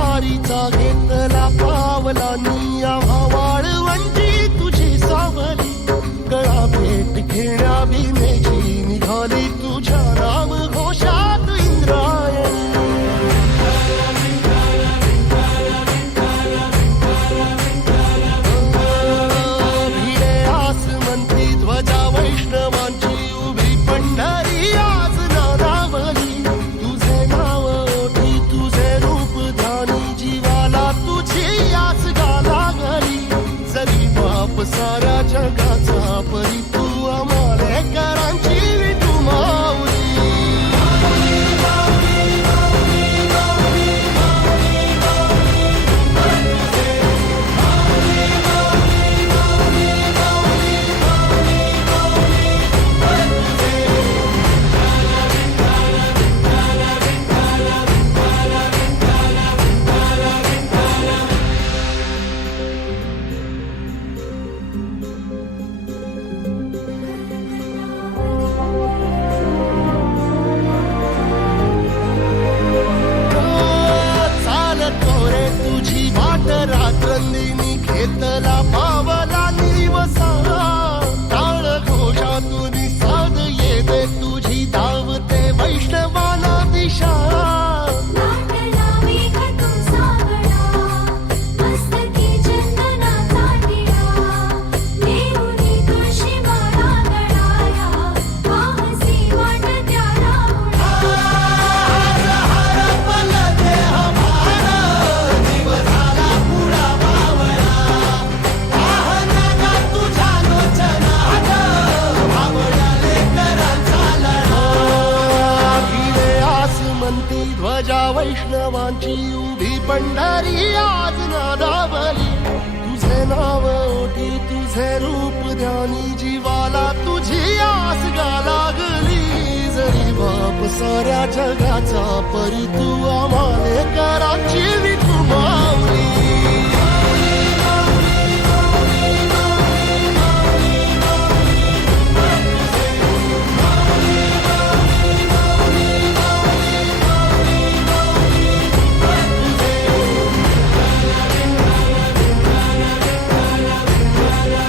वारीचा घेतला पावला निया वाळवंटी तुझी सावली गळा भेट घेण्या भीमेची निघाली तुझ्या नाम घोषात इंद्रायणी भिडे आसमंती ध्वजा वैष्णवांची उभी पंढरी आज नादावली तुझे नाव ओठी तुझे रूप ध्यानी जीवाला तुझी आस गाला गली जरी बाप साऱ्या जगाचा परी तू आमालेकरांची विठू माऊली रात्रंदिनी घेतला पावला निवसा टाळ घोषातून साध येते तुझी धावते वैष्णवाला दिशा ध्वजा वैष्णवांची उभी पंढरी आज नादावली तुझे नाव ओठी तुझे रूप ध्यानी जीवाला तुझी आस गाला गली जरी बाप साऱ्या जगाचा परी तू आम्हालेकरांची विठू माऊली